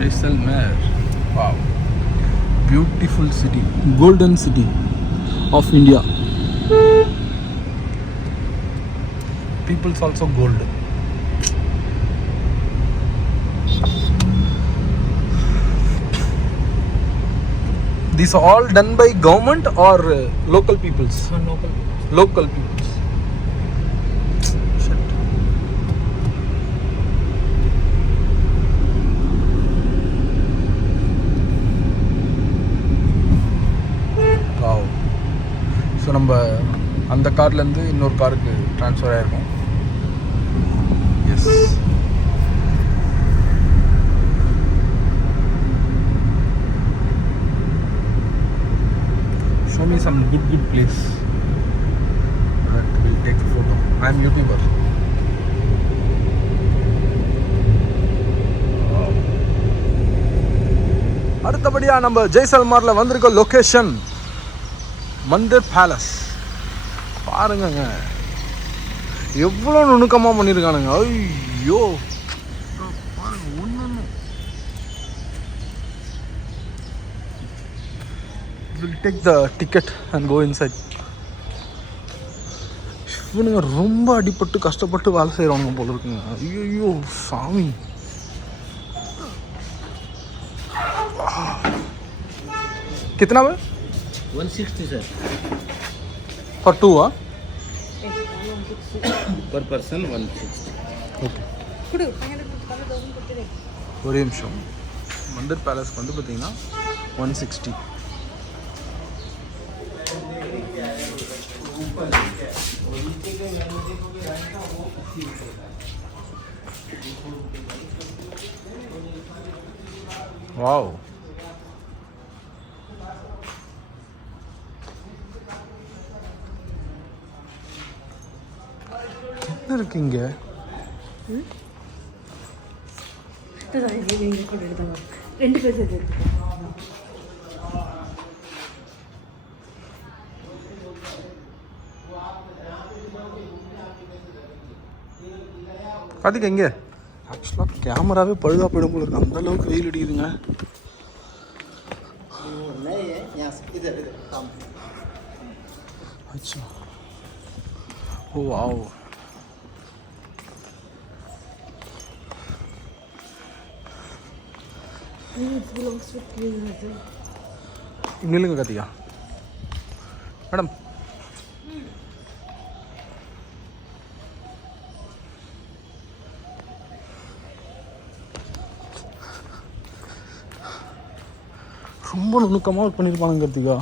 Jaisalmer. Wow. Beautiful city. Golden city of India. People's also gold. These are all done by government or local peoples? Local. Local peoples. Shit. Wow. So நம்ம அந்த கார்லேருந்து இன்னொரு காருக்கு transfer ஆகிருக்கோம். Yes. Show me some good place that will take a photo. I am YouTuber. அடுத்தபடியா நம்ம ஜெய்சல்மார்ல வந்திருக்க லொகேஷன் மந்திர் பேலஸ். பாருங்கங்க எவ்வளோ நுணுக்கமாக பண்ணியிருக்கானுங்க. ஐயோ பாருங்க ஒன்று. We'll take the ticket and go inside. இவனுங்க ரொம்ப அடிபட்டு கஷ்டப்பட்டு வேலை செய்கிறவங்க போல இருக்குங்க. ஐயோ சாமி. कितना में? 160 sir. For two, huh? Per person 160. Okay. ஒரே நிமிஷம். மந்திர் பேலஸ்க்கு வந்து பார்த்தீங்கன்னா 160. Wow. என்ன இருக்குங்க? ரெண்டு பேர் சேர்த்து கார்த்திக் எங்கே? ஆக்சுவலாக கேமராவே பழுதாக போயிடும் போல இருக்கு, அந்த அளவுக்கு வெயில் அடிக்குதுங்க. அச்சா. ஓ வாவ். நில்லுங்க கார்த்திகா. மேடம் ரொம்ப நுணுக்கமாக ஒர்க் பண்ணியிருப்பாங்க Karthika.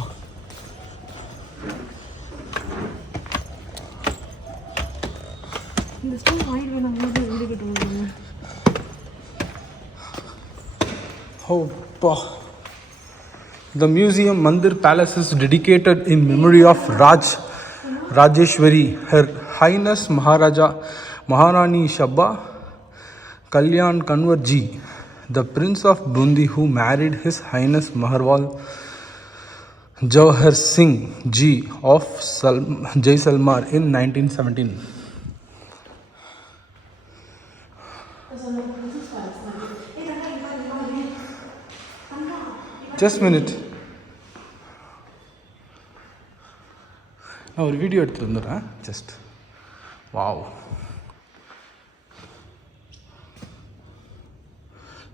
Oh, the museum Mandir Palace is dedicated in memory of Rajeshwari, Her Highness Maharani Shabba Kalyan Kanwar Ji, the Prince of Bundi, who married His Highness Maharwal Jawahar Singh Ji of Jaisalmer in 1917. Just a minute. நான் ஒரு வீடியோ எடுத்துகிட்டு வந்துடுறேன். Just wow.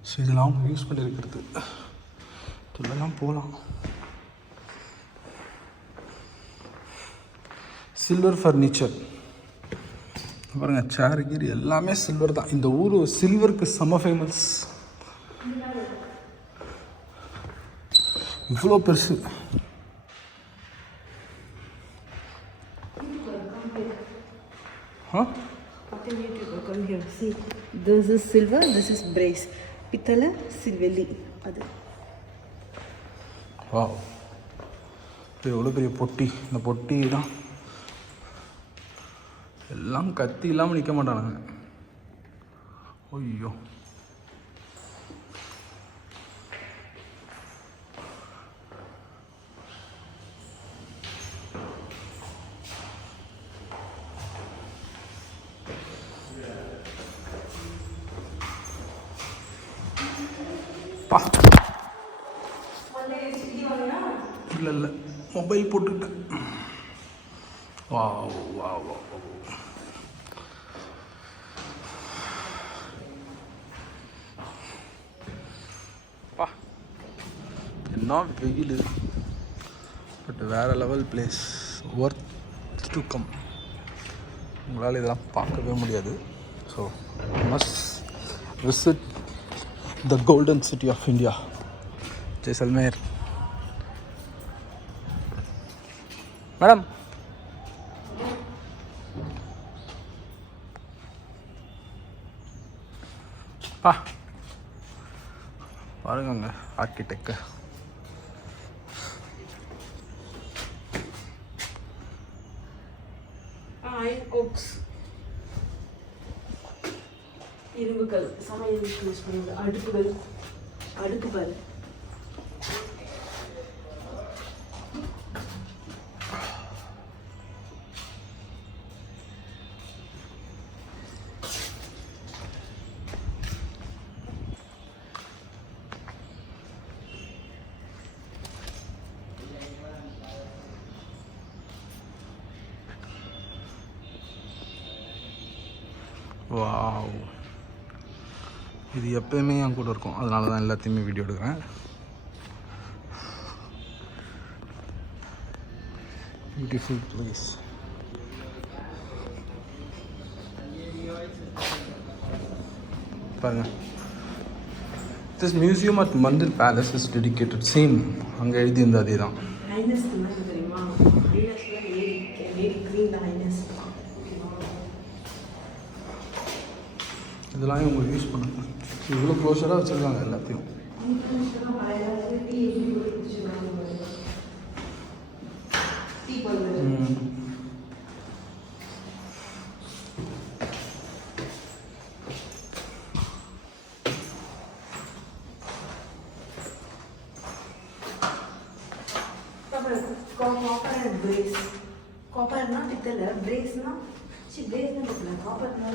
So இதெல்லாம் அவங்க யூஸ் பண்ணியிருக்கிறது. இதெல்லாம் போகலாம். Silver furniture பாருங்கள், சேர் கீர் எல்லாமே சில்வர் தான். இந்த ஊர் சில்வருக்கு செம்ம ஃபேமஸ். இவ்வளோ பெருசு. Come here. See, this is silver, this is brace. Pitala, silvelli. அது. வாவ். எவ்வளோ பெரிய பொட்டி. இந்த பொட்டி தான் எல்லாம் கத்தி இல்லாமல் நிற்க மாட்டானுங்க. ஐயோ. பா இல்லை இல்லை மொபைல் போட்டுக்கிட்டேன். வா வா வா பா என்ன வெயில், பட் வேறு level place, worth to come. உங்களால் இதெல்லாம் பார்க்கவே முடியாது. So must visit the golden city of India, Jaisalmer. Madam பா பாருங்க ஆர்கிடெக்ட். இரும்புகள், சமையலுக்கு யூஸ் பண்ணுறது, அடுப்புகள், அடுக்குகள். வாவ், இது எப்போயுமே என் கூட இருக்கும், அதனால தான் எல்லாத்தையுமே வீடியோ எடுக்கிறேன். Beautiful place. பாருங்க, this museum at Mandir palace is dedicated, same அங்கே எழுதியிருந்த அதே தான். இதெல்லாம் இவங்க யூஸ் பண்ணுங்க, இவ்வளோ க்ளோஸராக வச்சுருக்காங்க எல்லாத்தையும். காப்பர் பிரேஸ், காப்பர்னா பித்தளை, பிரேஸ்னா பிரேஸ்னா காப்பர்னா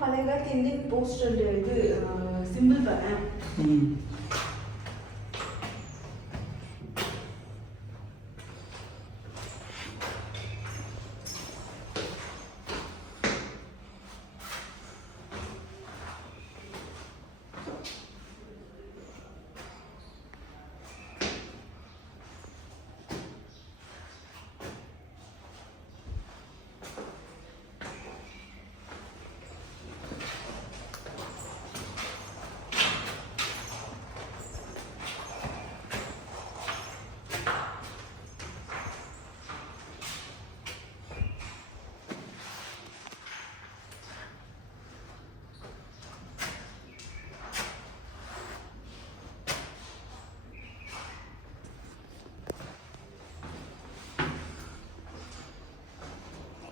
பழைய காலத்து இந்தியன் போஸ்டல் இது சிம்பிள் பாரு.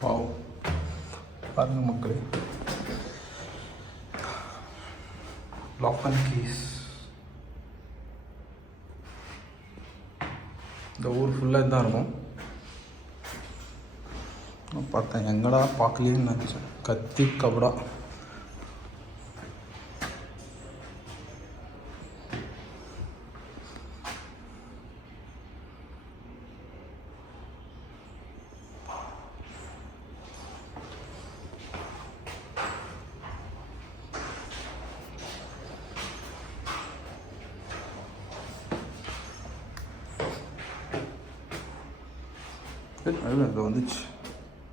வாவ், பாருங்கள் மக்களே, லாக் அண்ட் கீஸ். இந்த ஊர் ஃபுல்லாக இதுதான் இருக்கும். நான் பார்த்தேன், எங்கடா பார்க்கலேன்னு நினச்சேன். கத்தி கபடா. அதில் வந்துச்சு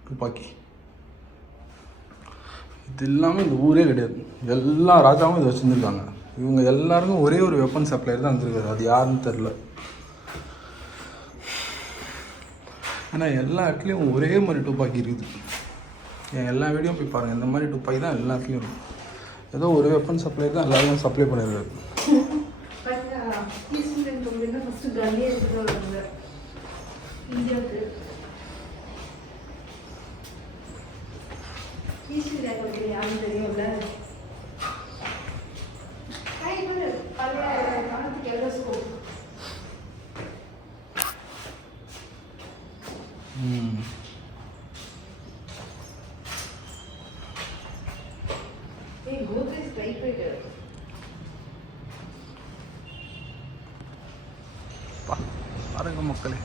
துப்பாக்கி. இது எல்லாமே இந்த ஊரே கிடையாது, எல்லா ராஜாவும் இதை வச்சுருந்துருக்காங்க. இவங்க எல்லாருக்கும் ஒரே ஒரு வெப்பன் சப்ளையர் தான் இருந்திருக்காரு, அது யாருன்னு தெரில. ஆனால் எல்லா இடத்துலையும் ஒரே மாதிரி துப்பாக்கி இருக்குது. என் எல்லா வீடியோ போய் பாருங்கள், இந்த மாதிரி துப்பாக்கி தான் எல்லா இடத்துலையும் இருக்கும். ஏதோ ஒரு வெப்பன் சப்ளையர் தான் எல்லாருக்கும் சப்ளை பண்ணியிருக்காரு. இந்தியாவுக்கு யாரும் தெரியும்ல. பழைய காலத்து டெலஸ்கோப் பாருங்க மக்களே,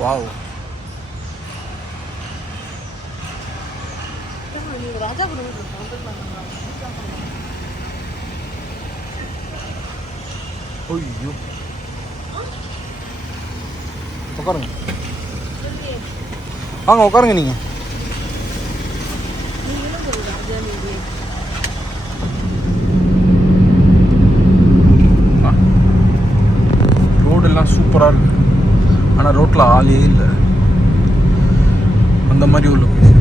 வாவ். ஐயோ, உட்காருங்க, வாங்க உட்காருங்க நீங்கள். ரோடெல்லாம் சூப்பராக இருக்குது, ஆனால் ரோட்டில் ஆளே இல்லை. அந்த மாதிரி ஒரு லொக்கேஷன்.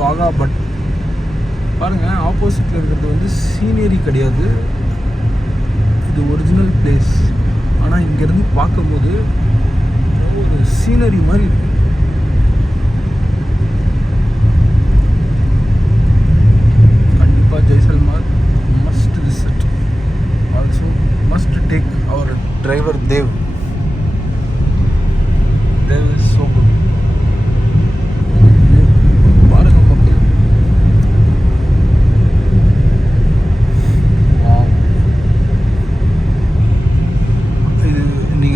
வாகா பட் பாருங்கள், ஆப்போசிட்டில் இருக்கிறது வந்து சீனரி கிடையாது, இது ஒரிஜினல் பிளேஸ். ஆனால் இங்கேருந்து பார்க்கும்போது ஒரு சீனரி மாதிரி இருக்கு. கண்டிப்பாக Jaisalmer must visit. Also must take our driver Dev. Dev is so good.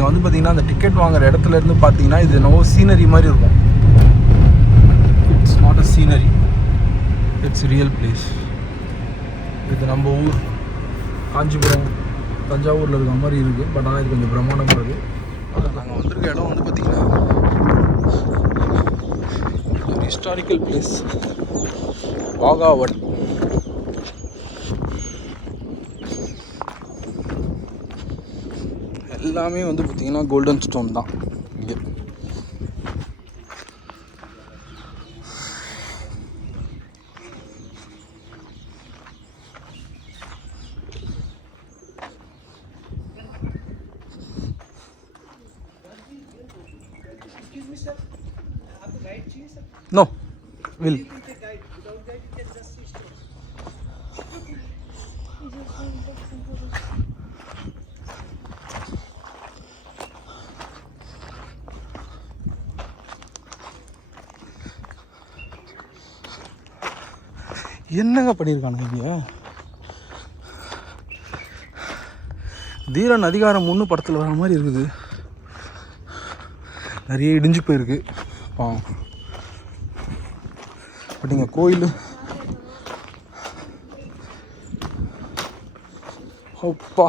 வந்து பார்த்தீங்கன்னா அந்த டிக்கெட் வாங்குற இடத்துல இருந்து பார்த்தீங்கன்னா இது என்னவோ சீனரி மாதிரி இருக்கும். It's not a scenery, it's real place. இது நம்ம ஊர் காஞ்சிபுரம் தஞ்சாவூரில் இருக்கிற மாதிரி இருக்குது. பட் ஆனால் இது கொஞ்சம் பிரம்மாண்டமாக இருக்குது. நாங்கள் வந்திருக்க இடம் வந்து பார்த்திங்கன்னா ஒரு ஹிஸ்டாரிக்கல் பிளேஸ், வாகாவட். எல்லாமே வந்து பார்த்திங்கன்னா கோல்டன் ஸ்டோன் தான் இங்கே. No, will. என்னங்க பண்ணியிருக்கானுங்க இங்கே? தீரன் அதிகாரம் 1 படத்தில் வர மாதிரி இருக்குது. நிறைய இடிஞ்சு போயிருக்கு. பட் இங்கே கோயில் அப்பா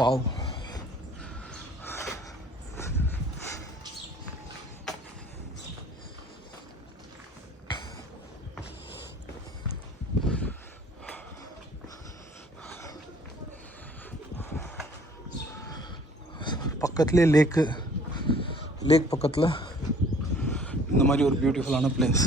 வாவ். பக்கத்துலேயே லேக் பக்கத்தில் இந்த மாதிரி ஒரு பியூட்டிஃபுல்லான பிளேஸ்.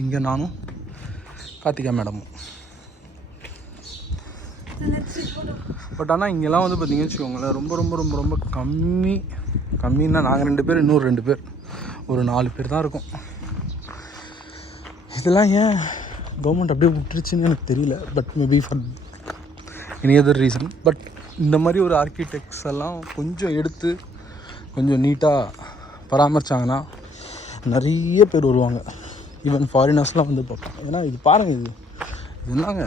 இங்கே நானும் கார்த்திகா மேடமும். பட் ஆனால் இங்கெல்லாம் வந்து பார்த்தீங்கன்னு வச்சுக்கோங்களேன், ரொம்ப ரொம்ப ரொம்ப ரொம்ப கம்மின்னா நாங்கள் 2 பேர், இன்னொரு 2 பேர், ஒரு 4 பேர் தான் இருக்கும். இதெல்லாம் ஏன் கவர்மெண்ட் அப்படியே விட்டுருச்சுன்னு எனக்கு தெரியல. But maybe for any other reason. But இந்த மாதிரி ஒரு ஆர்கிடெக்ட்ஸ் எல்லாம் கொஞ்சம் எடுத்து கொஞ்சம் நீட்டாக பராமரித்தாங்கன்னா நிறைய பேர் வருவாங்க. ஈவன் ஃபாரினர்ஸ்லாம் வந்து பார்ப்பாங்க. ஏன்னா இது பாருங்கள், இது என்னங்க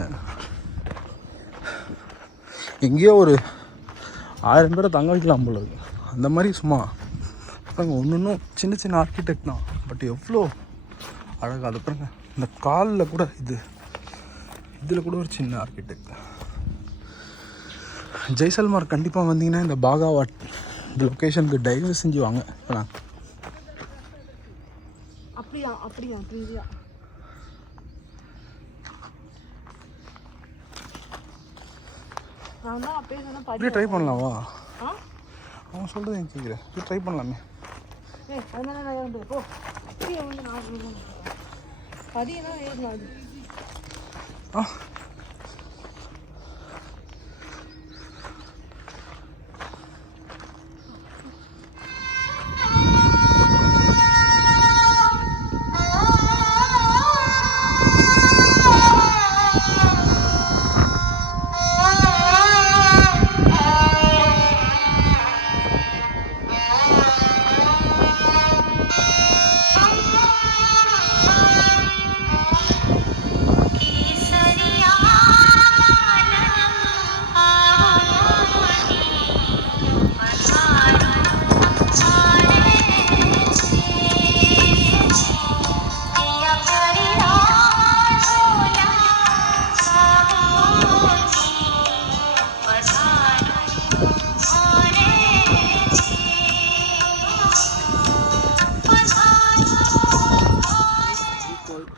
எங்கேயோ ஒரு 1000 பேரை தங்க வைக்கலாம் போல இருக்குது. அந்த மாதிரி சும்மா பாருங்க, ஒன்றும் சின்ன சின்ன ஆர்கிடெக்ட் தான். பட் எவ்வளோ அழகாக அது பாருங்க. இந்த காலில் கூட இதில் கூட ஒரு சின்ன ஆர்கிடெக்ட். ஜெய்சல்மார் கண்டிப்பாக வந்தீங்கன்னா இந்த பாகாவட் இந்த லொக்கேஷனுக்கு தயவு செஞ்சு வாங்க. அப்படியா நான் தான் அப்பயே சொன்னேன் அப்படியே ட்ரை பண்ணலாமா? ஆ அவன் சொல்கிறது எனக்கு கேட்குறேன், அப்படியே ட்ரை பண்ணலாமே. அதனால நான் ஏறுந்தேன் போ. அப்படியே வந்து நான் பதியெல்லாம் ஏறணும் அது. ஆ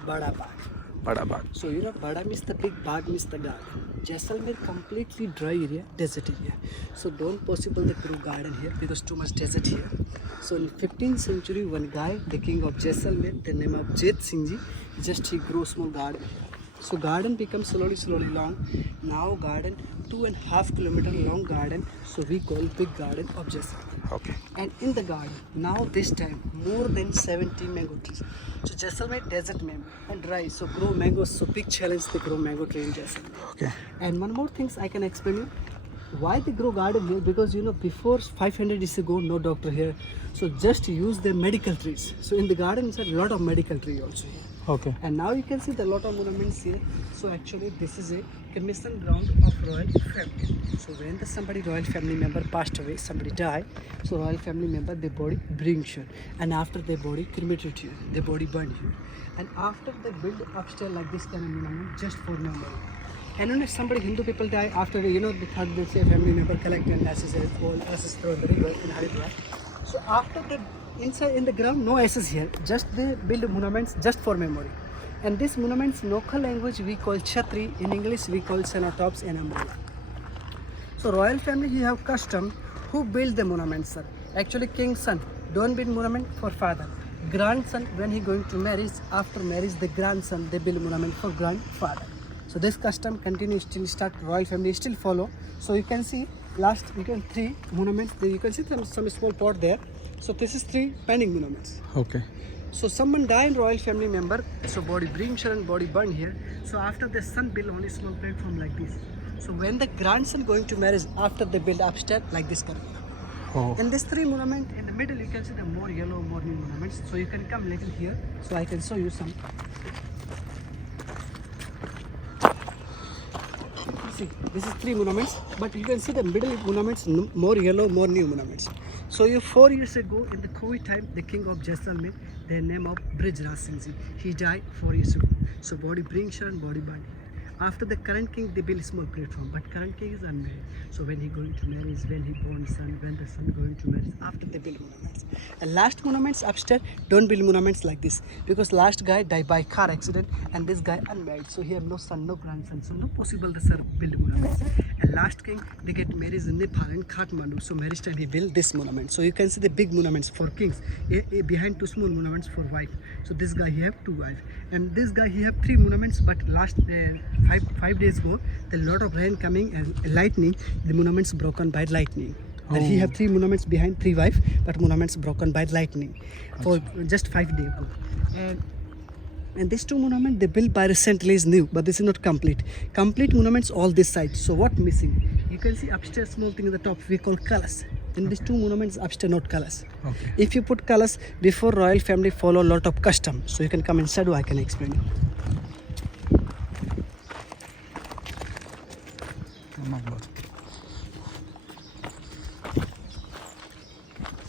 Bada Bagh. Bada Bagh. So you know, Bada means the big, Bagh means the garden. Jaisalmer completely dry area, desert area. So don't possible the grow garden here because too much desert here. So in 15th century, one guy, the king of Jaisalmer, the name of Jet Singh Ji, just he grew small garden here. So garden becomes slowly long. Now garden 2.5 kilometer long garden. So we call big garden of Jaisalmer. Okay. And in the garden, now this time, more than 70 mango trees. So Jaisalmer desert mango and dry, so grow mangoes. So big challenge they grow mango tree in Jaisalmer. Okay. And one more things I can explain you. Why they grow garden here? Because you know before 500 years ago, no doctor here. So just use the medical trees. So in the garden, is a lot of medical tree also here. Okay. And now you can see the lot of monuments here. So actually this is a cremation ground of royal family. So when the somebody royal family member passed away, somebody died, so royal family member their body bring here, and after their body cremated here, their body burned here, and after they build upstairs like this kind of monument just for memory. And when somebody Hindu people die after you know the third they say family member collect and ashes throw the river in Haridwar. So after the inside in the ground no ashes here, just they build monuments just for memory. And this monuments in local language we call chhatri, in English we call cenotaphs and umbrella. So royal family he have custom who build the monuments sir. Actually king's son don't build monument for father. Grandson when he going to marriage, after marriage the grandson they build monument for grandfather. So this custom continues still start royal family still follow. So you can see last you can 3 monuments there, you can see some small pot there. So this is 3 pending monuments. Okay. So someone die in royal family member, so body bring here and body burn here. So after the son build only small platform like this. So when the grandson going to marriage, after they build upstairs like this kind. Oh. In this 3 monument in the middle you can see the more yellow more new monuments. So you can come little here, so I can show you some. See, this is 3 monuments, but you can see the middle monuments more yellow, more new monuments. So you 4 years ago in the COVID time, the king of Jaisalmer, the name of Brijraj Singh Ji, he died 4 years ago. So body bring here and body burn. After the current king, they build small platform, but current king is unmarried. So when he going to marry is when he born son, when the son going to marry, after they build monuments. And last monuments upstairs, don't build monuments like this, because last guy died by car accident and this guy unmarried. So he have no son, no grandson, so no possible the sir build monuments. And last king, they get married in Nepal and Kathmandu. So marriage time he build this monument. So you can see the big monuments for kings, behind 2 small monuments for wife. So this guy he have 2 wives, and this guy he have 3 monuments, but last 5 days ago, the lot of rain coming and lightning, the monuments broken by lightning. And he have 3 monuments behind 3 wife, but monuments broken by lightning for just 5 days ago. And these 2 monuments they built by recently is new, but this is not complete. Complete monuments all this side. So what missing? You can see upstairs small thing at the top we call colors. In these 2 monuments upstairs not colors. Okay. If you put colors before royal family follow a lot of custom. So you can come inside or I can explain you.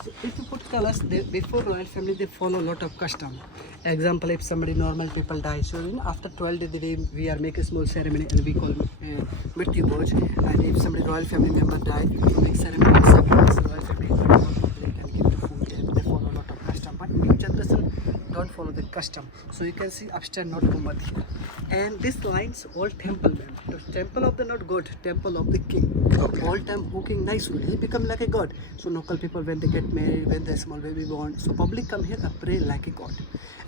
So if you put colors before royal family they follow a lot of custom. Example, if somebody normal people die, so you know, after 12 days we are make a small ceremony and we call Mrityu Bhoj. And if somebody royal family member died, we make ceremony sacrifice royal family and give the food. They follow a lot of custom. But new generation don't follow the custom. So you can see upstairs not Gumbad here. And this lines all temple, man. The temple of the not god, temple of the king. Okay. All time hooking nice wood. He become like a god. So local people when they get married, when they small baby born, so public come here and pray like a god.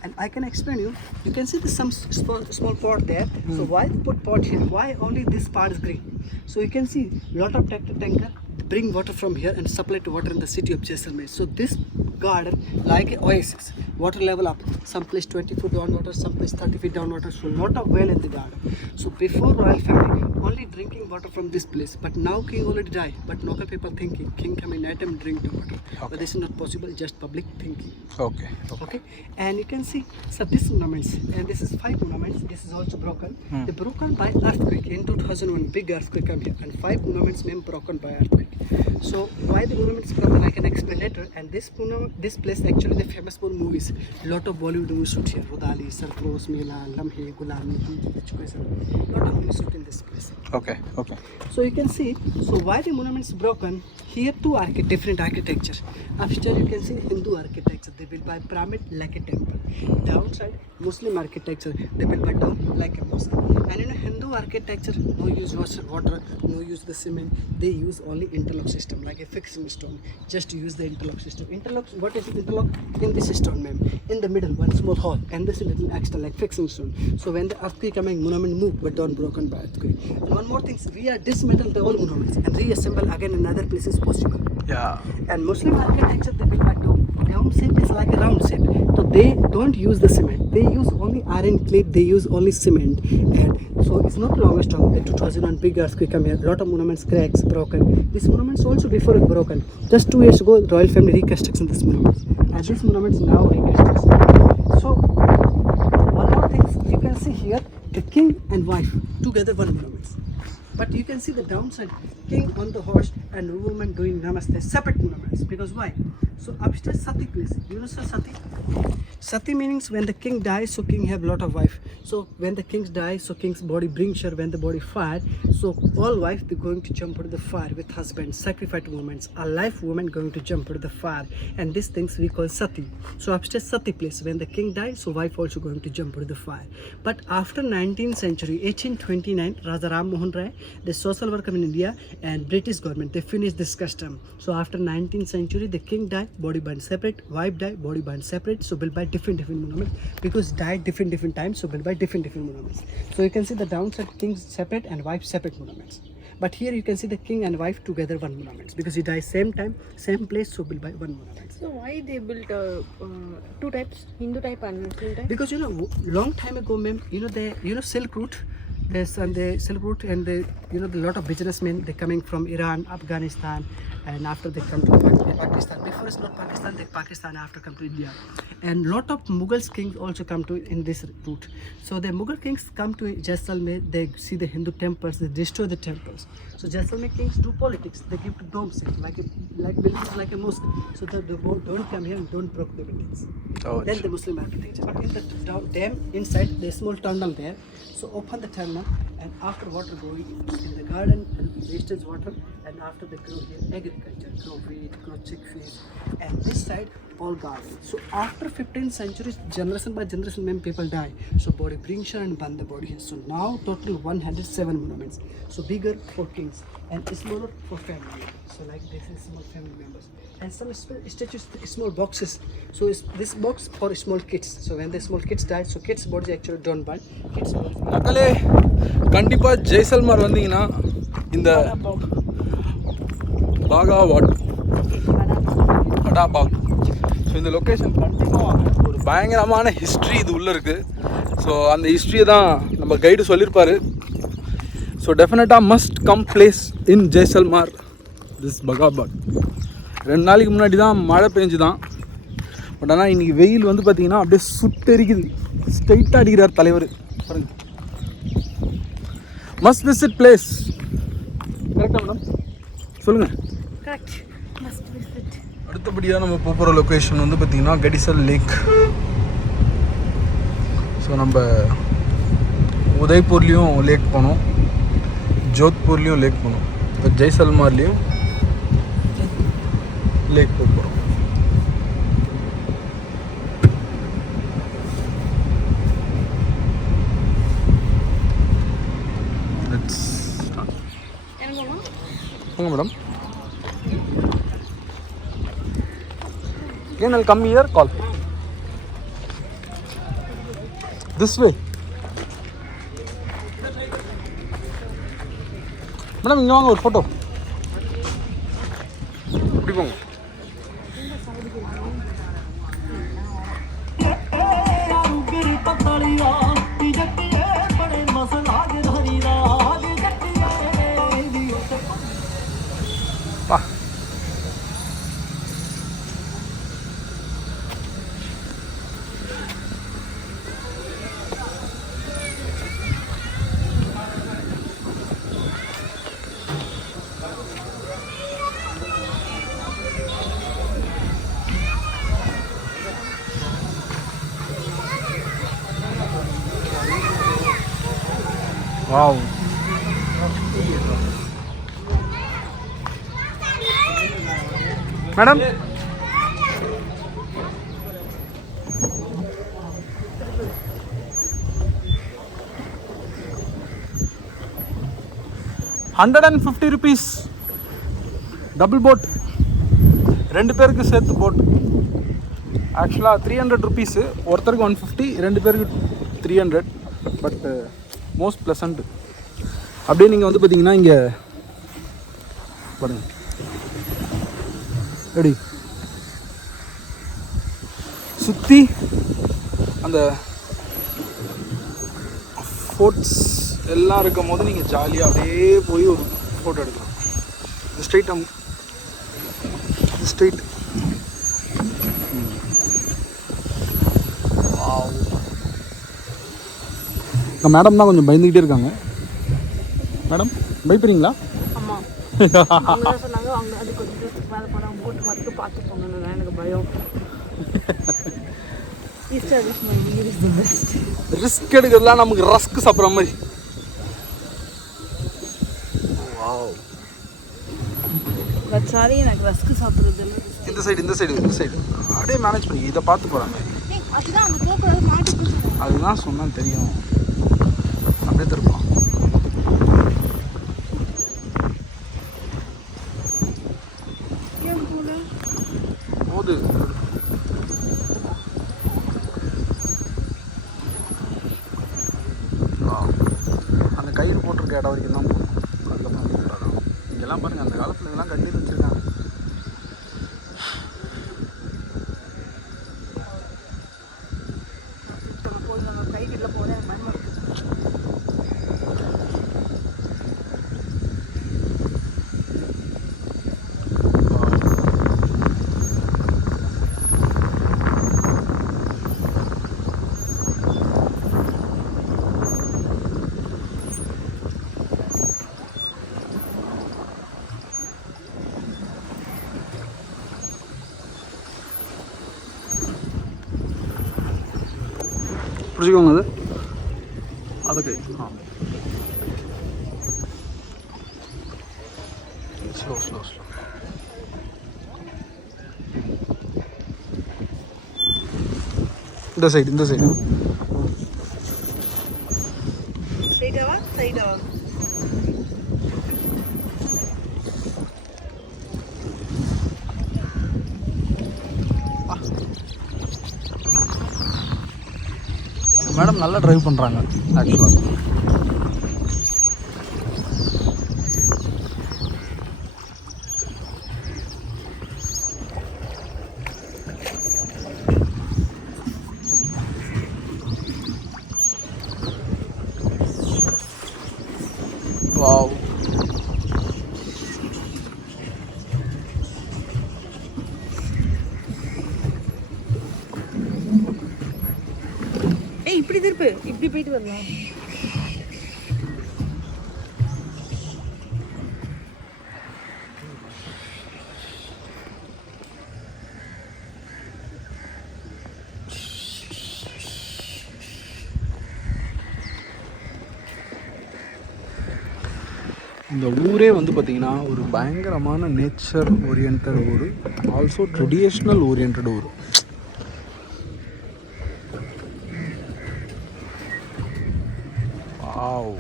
And I can explain you. You can see there's some small pot there. So why put pot here? Why only this part is green? So you can see lot of tractor tanker bring water from here and supply to water in the city of Jaisalmer. So this garden like an oasis, water level up, some place 20 feet down water, some place 30 feet down water, so lot of well in the garden. So before royal family only drinking water from this place, but now king already died, but local people thinking king come in night and drink the water. Okay. But this is not possible, just public thinking. Okay. Okay, and you can see so this monuments, and this is 5 monuments. This is also broken. They broken by earthquake in 2001. Big earthquake come here, and 5 monuments name broken by earthquake. So why the monuments broken? I can explain later. And this place actually the famous for movies. Lot of Bollywood movies shoot here. Rodali, Sarfroz, Mela, Lamhe, Gulami, lot of movies shoot in this place. Okay. Okay. So you can see, so why the monuments broken? Here two different architecture. Upstairs you can see Hindu architecture. They built by pyramid like a temple. Downside Muslim architecture. They built by dome like a mosque. And in a Hindu architecture, no use water, no use the cement. They use only interlock system like a fixing stone. Just to use the interlock system. Interlock. What is interlock? In this stone, ma'am. In the middle, one small hole, and this little extra like fixing stone. So when the earthquake coming, monument move, but don't broken by earthquake. And one more thing, we are dismantle the old monuments and reassemble again in other places possible. Yeah. And Muslim architecture, they build like dome. Dome shape is like a round shape. So they don't use the cement. They use only iron clay. They use only cement. And so it's not long strong. The 2001 big earthquake come here. Lot of monuments cracks, broken. These monuments also before it broken. Just 2 years ago, royal family reconstruction this monuments. And these monuments now reconstruction. So one more thing you can see here, the king and wife together one monuments. But you can see the downside, king on the horse and woman doing namaste, separate monuments. Because why? So upstairs Sati place. You know Sati? Sati means when the king dies, so king have lot of wife. So when the king dies, so king's body brings her when the body fire. So all wife they going to jump into the fire with husband, sacrificed women. A life woman going to jump into the fire. And these things we call Sati. So upstairs Sati place. When the king dies, so wife also going to jump into the fire. But after 19th century, 1829, Raja Ram Mohan Rai, the social worker in India and British government, they finished this custom. So after 19th century, the king died, body burned separate, wife died, body burned separate, so built by different monuments, because died different times, so built by different monuments. So you can see the downside, kings separate and wife separate monuments. But here you can see the king and wife together one monuments, because he died same time, same place, so built by one monument. So why they built 2 types, Hindu type and Muslim type? Because long time ago, ma'am, Silk Route. There's and the Silk Route and the the lot of businessmen they coming from Iran, Afghanistan, and after they come to Pakistan. Before it's not Pakistan, they Pakistan after come to India, and lot of Mughal kings also come to in this route. So the Mughal kings come to Jaisalmer, they see the Hindu temples, they destroy the temples. So Jaisalmer kings do politics. They give to dome set like buildings like a mosque. So that they don't come here and don't break the buildings. Oh, Then the Muslim architecture. But in the dam inside, there's small tunnel there. So open the tunnel, and after water going in the garden and wastage water, and after they grow here agriculture, grow wheat, grow chickpeas, and this side all garden. So after 15th century, generation by generation, many people die. So body brings her and burn the body here. So now total 107 monuments. So bigger for kings and smaller for family. So like this is small family members. And some statues, small boxes. So this box for small kids. So when the small kids die, so kids' bodies actually don't burn. Kids' bodies. மக்களே கண்டிப்பாக ஜெய்சல்மார் வந்தீங்கன்னா இந்த பாகாவாட் வடாபாக் ஸோ இந்த லொக்கேஷன் கண்டிப்பாக ஒரு பயங்கரமான ஹிஸ்ட்ரி இது உள்ளே இருக்குது. ஸோ அந்த ஹிஸ்ட்ரியை தான் நம்ம கைடு சொல்லியிருப்பார். ஸோ டெஃபினட்டாக must come place in Jaisalmer this பகாபாட். 2 நாளைக்கு முன்னாடி தான் மழை பெஞ்சு தான். பட் ஆனால் இன்றைக்கி வெயில் வந்து பார்த்திங்கன்னா அப்படியே சுட்டெரிக்குது. ஸ்ட்ரைட்டாக அடிக்கிறார் தலைவர் பாருங்க. Must visit place. கரெக்டாக மேடம் சொல்லுங்கள். Correct. Must visit. அடுத்தபடியாக நம்ம போகிற லொக்கேஷன் வந்து பார்த்திங்கன்னா கடிசல் லேக். ஸோ நம்ம உதய்பூர்லேயும் லேக் போனோம், ஜோத்பூர்லேயும் லேக் போனோம், இப்போ ஜெய்சல்மார்லேயும் லேக் போக போகிறோம். போங்க madam. Again I'll come here, call. This way. Madam இங்கே வாங்க ஒரு ஃபோட்டோ. இப்படி போங்க. பா வாவ். மேடம் ₹150 டபுள் போட், 2 பேருக்கு சேர்த்து போட். ஆக்சுவலாக ₹300, ஒருத்தருக்கு 150, 2 பேருக்கு 300. But most pleasant. அப்படியே நீங்கள் வந்து பார்த்தீங்கன்னா இங்கே பாருங்கள் எப்படி சுற்றி அந்த ஃபோர்ட்ஸ் எல்லாம் இருக்கும் போது நீங்கள் ஜாலியாக அப்படியே போய் ஒரு ஃபோட்டோ எடுக்கலாம். இது ஸ்ட்ரெயிட் ஸ்ட்ரெயிட். இந்த மேடம் தான் கொஞ்சம் பயந்துக்கிட்டே இருக்காங்க. மேடம் பயப்படுறீங்களா? ஆமாம், அவங்க சொன்னாங்க அவங்க அது கொஞ்சம் மேலே போனால் போட்டு மட்டும் பார்த்து போங்கன்னு. எனக்கு பயம். ரிஸ்க் எடுக்கிறதுலாம் நமக்கு ரஸ்க் சாப்பிட்ற மாதிரி. சாரி, எனக்கு ரஸ்க் சாப்பிட்றது இந்த சைடு அப்படியே மேனேஜ் பண்ணி இதை பார்த்து போகிற மாதிரி. அதுதான் சொன்னால் தெரியும். அப்படியே திருப்பலாம். போது அந்த கயிறு போட்டிருக்க இடம் வரைக்கும் தான் போகணும். அதுக்கப்புறம் போட்டாங்க. இங்கெல்லாம் பாருங்கள், அந்த காலத்தில் இதெல்லாம் கட்டி வச்சுருக்காங்க. பிடிச்சிக்கோங்க அது கை. ஸ்லோ. இந்த சைடு சைடா. மேடம் நல்லா ட்ரைவ் பண்ணுறாங்க ஆக்சுவலாக. வாவ். இப்படி திருப்பு, இப்படி போயிட்டு வரலாம். இந்த ஊரே வந்து பார்த்திங்கன்னா ஒரு பயங்கரமான நேச்சர் ஓரியன்ட் ஊர், ஆல்சோ ட்ரெடிஷ்னல் ஓரியன்ட் ஊர். வாவ்.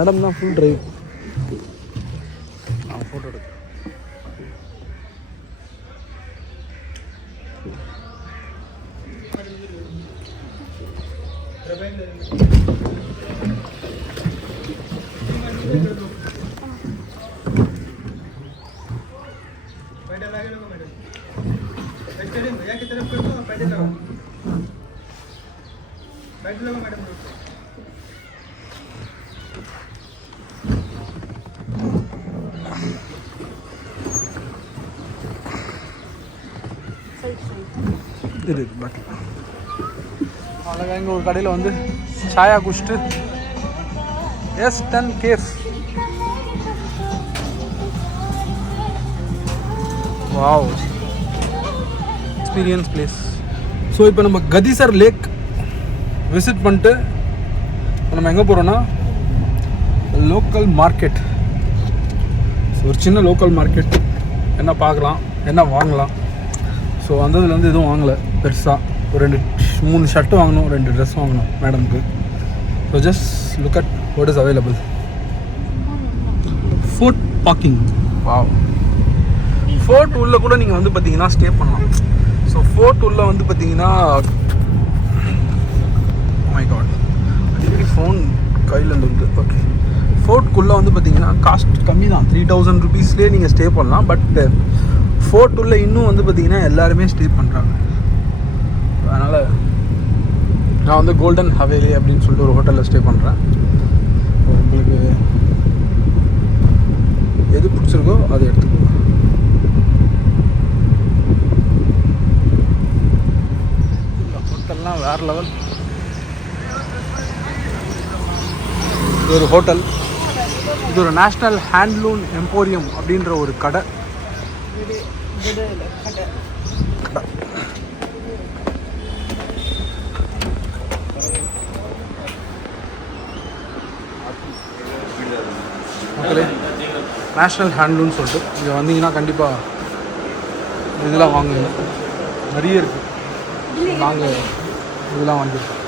மேடம் தான் ஃபுல் டிரைவ். நான் ஃபோட்டோ எடுக்கிறேன். இது பாட்டில் அழகாக இங்கே ஒரு கடையில் வந்து சாயா குடிச்சிட்டு S10 cafe. Wow, experience place. So இப்போ நம்ம கதிசர் லேக் விசிட் பண்ணிட்டு நம்ம எங்கே போகிறோன்னா லோக்கல் மார்க்கெட். ஸோ ஒரு சின்ன லோக்கல் மார்க்கெட், என்ன பார்க்கலாம், என்ன வாங்கலாம். ஸோ வந்ததுலேருந்து எதுவும் வாங்கலை பெருசாக. ஒரு 2-3 ஷர்ட்டு வாங்கணும், 2 ட்ரெஸ் வாங்கணும் மேடம்க்கு. So just look at what is available. Fort parking. Wow, fort உள்ள கூட நீங்கள் வந்து பார்த்தீங்கன்னா ஸ்டே பண்ணலாம். ஸோ ஃபோர்ட் உள்ள வந்து பார்த்தீங்கன்னா மை காட் அடிக்கடி ஃபோன் கையில் இருந்து. ஓகே, ஃபோர்ட்குள்ளே வந்து பார்த்தீங்கன்னா காஸ்ட் கம்மி தான், 3000 ருபீஸ்லேயே நீங்கள் ஸ்டே பண்ணலாம். பட் ஃபோர்ட் உள்ள இன்னும் வந்து பார்த்தீங்கன்னா எல்லாருமே ஸ்டே பண்ணுறாங்க. அதனால் நான் வந்து கோல்டன் ஹவேலி அப்படின்னு சொல்லிட்டு ஒரு ஹோட்டலில் ஸ்டே பண்ணுறேன். உங்களுக்கு எது பிடிச்சிருக்கோ அதை எடுத்துக்கோங்க. ஹோட்டல்லாம் வேறு லெவல். இது ஒரு ஹோட்டல், இது ஒரு நேஷ்னல் ஹேண்ட்லூம் எம்போரியம் அப்படின்ற ஒரு கடை. நேஷ்னல் ஹேண்ட்லூம்னு சொல்லிட்டு இங்கே வந்தீங்கன்னா கண்டிப்பாக இதெல்லாம் வாங்குங்க. நிறைய இருக்குது. நாங்கள் இதெல்லாம் வாங்கியிருக்கோம்.